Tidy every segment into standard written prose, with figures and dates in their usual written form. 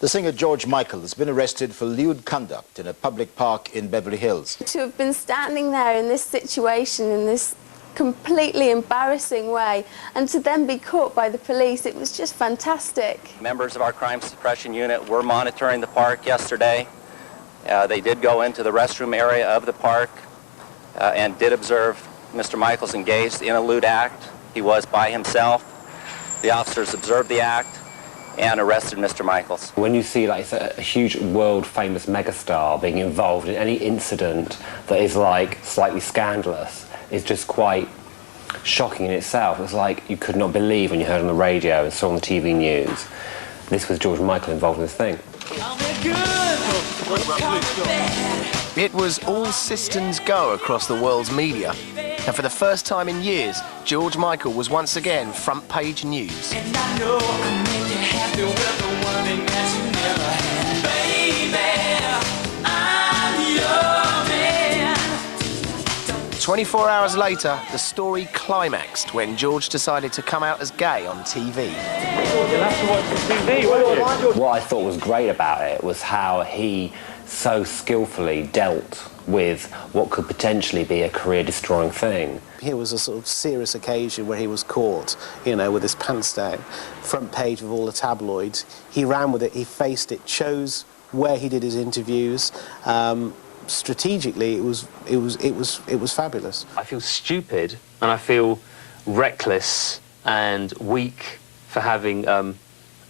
The singer George Michael has been arrested for lewd conduct in a public park in Beverly Hills. To have been standing there in this situation, in this completely embarrassing way, and to then be caught by the police, it was just fantastic. Members of our crime suppression unit were monitoring the park yesterday. They did go into the restroom area of the park and did observe Mr. Michaels engaged in a lewd act. He was by himself. The officers observed the act and arrested Mr. Michaels. When you see like a huge world-famous megastar being involved in any incident that is like slightly scandalous, it's just quite shocking in itself. It's like you could not believe when you heard on the radio and saw on the TV news this was George Michael involved in this thing. It was all systems go across the world's media. And for the first time in years, George Michael was once again front page news. 24 hours later, the story climaxed when George decided to come out as gay on TV. You'll have to watch the TV, won't you? What I thought was great about it was how he so skillfully dealt with what could potentially be a career-destroying thing. Here was a sort of serious occasion where he was caught, you know, with his pants down, front page of all the tabloids. He ran with it, he faced it, chose where he did his interviews. Strategically, it was fabulous. I feel stupid and I feel reckless and weak for having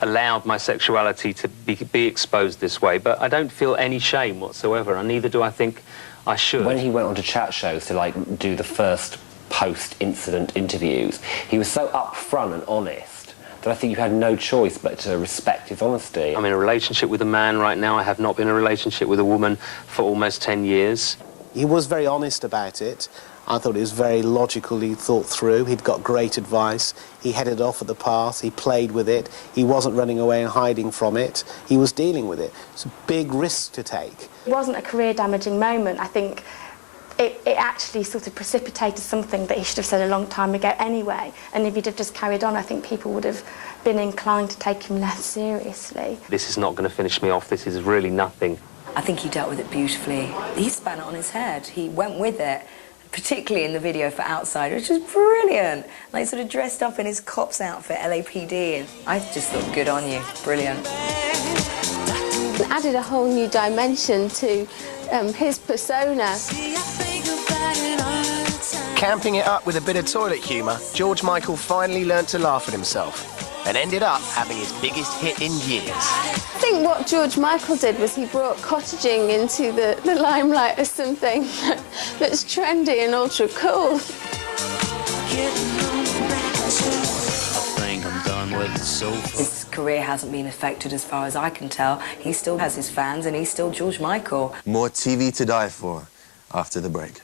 allowed my sexuality to be exposed this way, but I don't feel any shame whatsoever, and neither do I think I should. When he went onto chat shows to, like, do the first post-incident interviews, he was so upfront and honest that I think you had no choice but to respect his honesty. I'm in a relationship with a man right now. I have not been in a relationship with a woman for almost 10 years. He was very honest about it. I thought it was very logically thought through. He'd got great advice. He headed off at the pass. He played with it. He wasn't running away and hiding from it. He was dealing with it. It's a big risk to take. It wasn't a career-damaging moment. I think it actually sort of precipitated something that he should have said a long time ago anyway. And if he'd have just carried on, I think people would have been inclined to take him less seriously. This is not going to finish me off. This is really nothing. I think he dealt with it beautifully. He span it on his head. He went with it, particularly in the video for Outside, which was brilliant. Like, sort of dressed up in his cop's outfit, LAPD, and I just thought, good on you, brilliant. It added a whole new dimension to his persona. Camping it up with a bit of toilet humour, George Michael finally learnt to laugh at himself and ended up having his biggest hit in years. I think what George Michael did was he brought cottaging into the limelight as something that's trendy and ultra cool. His career hasn't been affected as far as I can tell. He still has his fans and he's still George Michael. More TV to die for after the break.